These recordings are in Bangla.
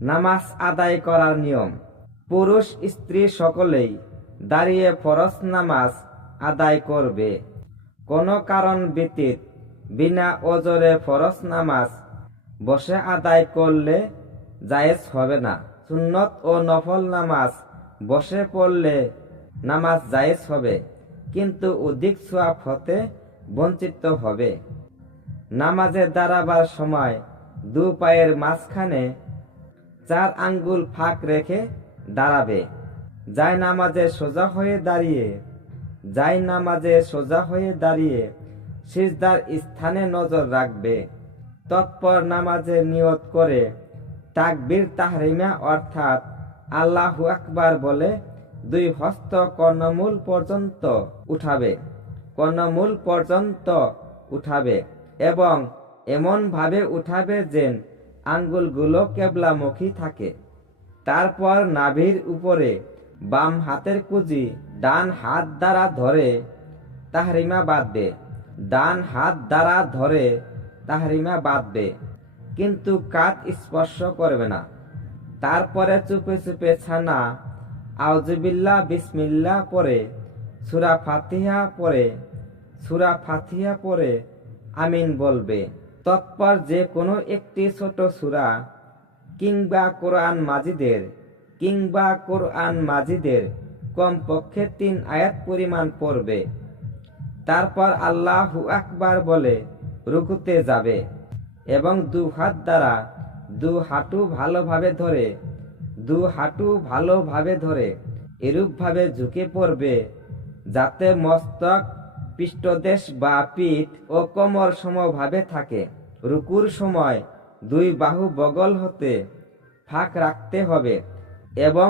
নামাজ আদায় করার নিয়ম। পুরুষ স্ত্রী সকলেই দাঁড়িয়ে ফরজ নামাজ আদায় করবে। কোনো কারণ ব্যতীত বিনা ওজরে ফরজ নামাজ বসে আদায় করলে জায়েজ হবে না। সুন্নত ও নফল নামাজ বসে পড়লে নামাজ জায়েজ হবে, কিন্তু অধিক সওয়াব হতে বঞ্চিত হবে। নামাজে দাঁড়াবার সময় দু পায়ের মাঝখানে 4 আঙ্গুল ফাঁক রেখে দাঁড়াবে। নামাজে সোজা হয়ে দাঁড়িয়ে সিজদার স্থানে নজর রাখবে। তৎপর নামাজে নিয়ত করে তাকবীর তাহরিমা অর্থাৎ আল্লাহু আকবার বলে 2 হস্ত কর্ণমূল পর্যন্ত উঠাবে এবং এমন ভাবে উঠাবে যেন আঙ্গুলগুলো কেবলামুখী থাকে। তারপর নাভির উপরে বাম হাতের কুঁজি ডান হাত দ্বারা ধরে তাহরিমা বাঁধবে, কিন্তু কাঁধ স্পর্শ করবে না। তারপরে চুপে চুপে ছানা আউযুবিল্লাহ বিসমিল্লাহ পড়ে সূরা ফাতিহা পড়ে আমিন বলবে। তৎপর যে কোনো একটি ছোট সূরা কিংবা কোরআন মাজিদের কমপক্ষে 3 আয়াত পরিমাণ পড়বে। তারপর আল্লাহু আকবার বলে রুকুতে যাবে এবং 2 হাত দ্বারা 2 হাঁটু ভালোভাবে ধরে এরূপভাবে ঝুঁকে পড়বে যাতে মস্তক, পৃষ্ঠদেশ বা পিঠ ও কোমর সমভাবে থাকে। রুকুর সময় 2 বাহু বগল হতে ফাঁক রাখতে হবে এবং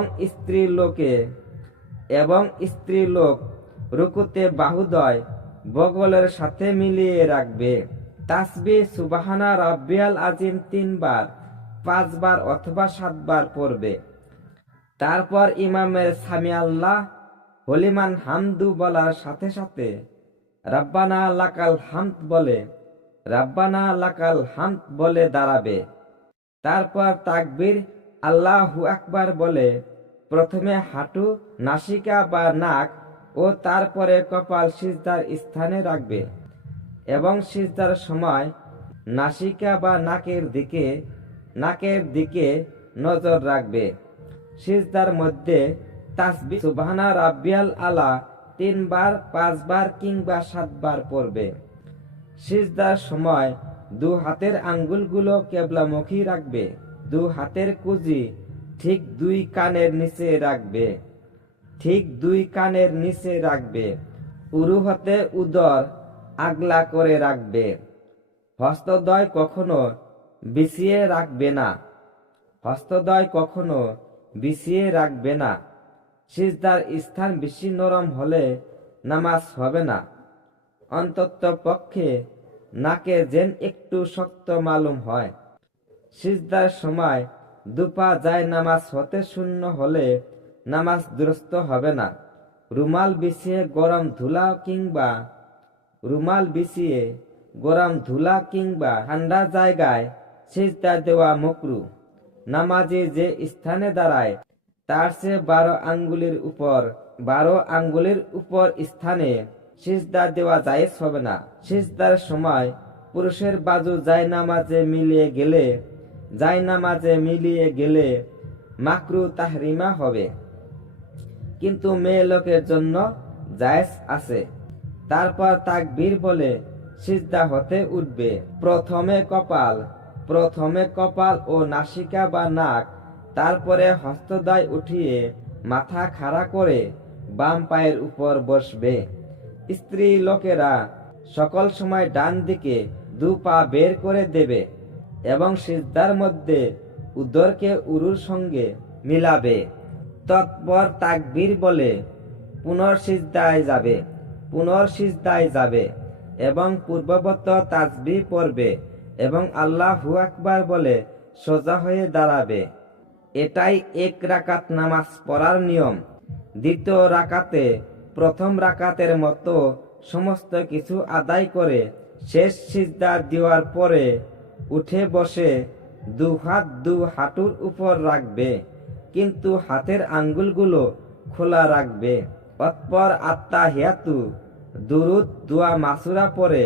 স্ত্রীলোক রুকুতে বাহুদ্বয় বগলের সাথে মিলিয়ে রাখবে। তাসবিহ সুবহানা রাব্বিয়াল আযীম 3 বার, 5 বার অথবা 7 বার পড়বে। তারপর ইমামের সামি আল্লাহ হলিমান হামদু বলার সাথে সাথে রাব্বানা লাকাল হামদ বলে দাঁড়াবে। তারপর তাকবীর আল্লাহু আকবার বলে প্রথমে হাঁটু, নাসিকা বা নাক ও তারপরে কপাল সিজদার স্থানে রাখবে এবং সিজদার সময় নাসিকা বা নাকের দিকে নজর রাখবে। সিজদার মধ্যে তাসবিহ সুবহানা রাব্বিয়াল আলা 3 বার, 5 বার কিংবা 7 বার পড়বে। সিজদার সময় 2 হাতের আঙ্গুলগুলো কেবলামুখী রাখবে। 2 হাতের কুঁজি ঠিক 2 কানের নিচে রাখবে। উরু হতে উদর আগলা করে রাখবে। হস্তদ্বয় কখনো বিছিয়ে রাখবে না। সিজদার স্থান বেশি নরম হলে নামাজ হবে না। অন্তত পক্ষে নাকে যেন একটু শক্ত মালুম হয়। সিজদার সময় 2 পা নামাজ হতে শূন্য হলে নামাজ দুরস্ত হবে না। রুমাল বিছিয়ে গরম ধুলা কিংবা ঠান্ডা জায়গায় সিজদা দেওয়া মাকরুহ। নামাজি যে স্থানে দাঁড়ায় তার চেয়ে 12 আঙ্গুলের উপর স্থানে সিজদা দেওয়া জায়েজ হবে না। সিজদার সময় পুরুষের বাজু জায়নামাজে মিলিয়ে গেলে মাকরুহ তাহরিমা হবে, কিন্তু মেয়ে লোকের জন্য জায়েজ আছে। তারপর তাকবীর বলে সিজদা হতে উঠবে। প্রথমে কপাল ও নাসিকা বা নাক, তারপরে হস্তদ্বয় উঠিয়ে মাথা খাড়া করে বাম পায়ের উপর বসবে। স্ত্রী লোকেরা সকল সময় ডান দিকে 2 পা বের করে দেবে এবং সিজদার মধ্যে উদরকে উরুর সঙ্গে মিলাবে। তৎপর তাকবীর বলে পুনর্সিজদায় যাবে এবং পূর্ববৎ তাসবিহ পড়বে এবং আল্লাহু আকবার বলে সোজা হয়ে দাঁড়াবে। এটাই 1 রাকাত নামাজ পড়ার নিয়ম। দ্বিতীয় রাকাতে প্রথম রাকাতের মতো সমস্ত কিছু আদায় করে শেষ সিজদা দেওয়ার পরে উঠে বসে দু হাত দু হাঁটুর উপর রাখবে, কিন্তু হাতের আঙ্গুলগুলো খোলা রাখবে। অতঃপর আত্তাহিয়াতু দুরূদ দোয়া মাসুরা পরে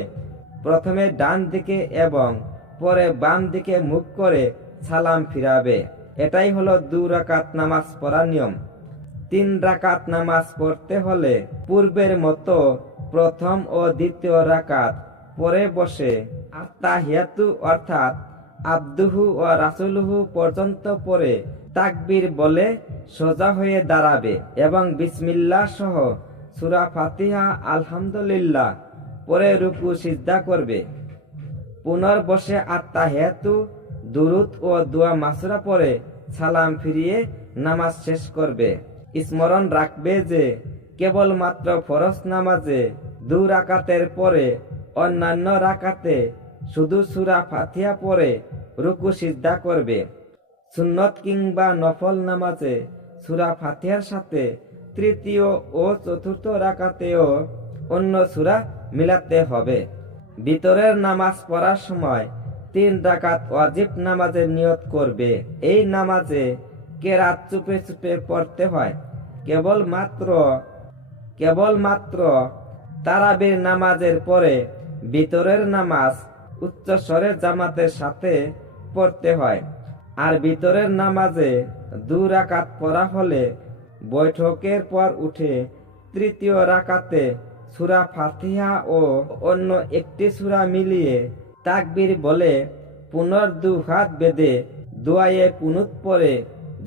প্রথমে ডান দিকে এবং পরে বাম দিকে মুখ করে সালাম ফিরাবে। এটাই হলো 2 রাকাত নামাজ পড়ার নিয়ম। 3 রাকাত নামাজ পড়তে হলে পূর্বের মতো প্রথম ও দ্বিতীয় রাকাত পরে বসে আত্তাহিয়াতু অর্থাৎ আবদুহু ও রাসূলুহু পর্যন্ত পরে তাকবীর বলে সোজা হয়ে দাঁড়াবে এবং বিসমিল্লাহ সহ সূরা ফাতিহা, আলহামদুলিল্লাহ পরে রুকু সিজদা করবে। পুনর্বসে আত্তাহিয়াতু দুরূদ ও দোয়া মাসুরা পরে সালাম ফিরিয়ে নামাজ শেষ করবে। স্মরণ রাখবে যে কেবলমাত্র ফরজ নামাজে 2 রাকাতের পরে অন্যান্য রাকাতে শুধু সূরা ফাতিহা পরে রুকু সিজদা করবে। সুন্নত কিংবা নফল নামাজে সূরা ফাতিহার সাথে তৃতীয় ও চতুর্থ রাকাতেও অন্য সূরা মিলাতে হবে। ভিতরের নামাজ পড়ার সময় 3 রাকাত ওয়াজিব নামাজের নিয়ত করবে। এই নামাজে কেরাত চুপে চুপে পড়তে হয়। কেবলমাত্র তারাবির নামাজের পরে ভিতরের নামাজ উচ্চস্বরে জামাতের সাথে পড়তে হয়। আর ভিতরের নামাজে 2 রাকাত পড়া হলে বৈঠকের পর উঠে তৃতীয় রাকাতে সূরা ফাতিহা ও অন্য একটি সূরা মিলিয়ে তাকবীর বলে পুনর 2 হাত বেঁধে দোয়ায়ে কুনুত পরে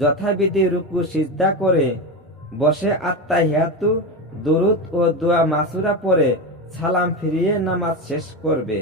যথাবিধি রুকু সিজদা করে বসে আত্তাহিয়াতু দুরূদ ও দোয়া মাসুরা পরে সালাম ফিরিয়ে নামাজ শেষ করবে।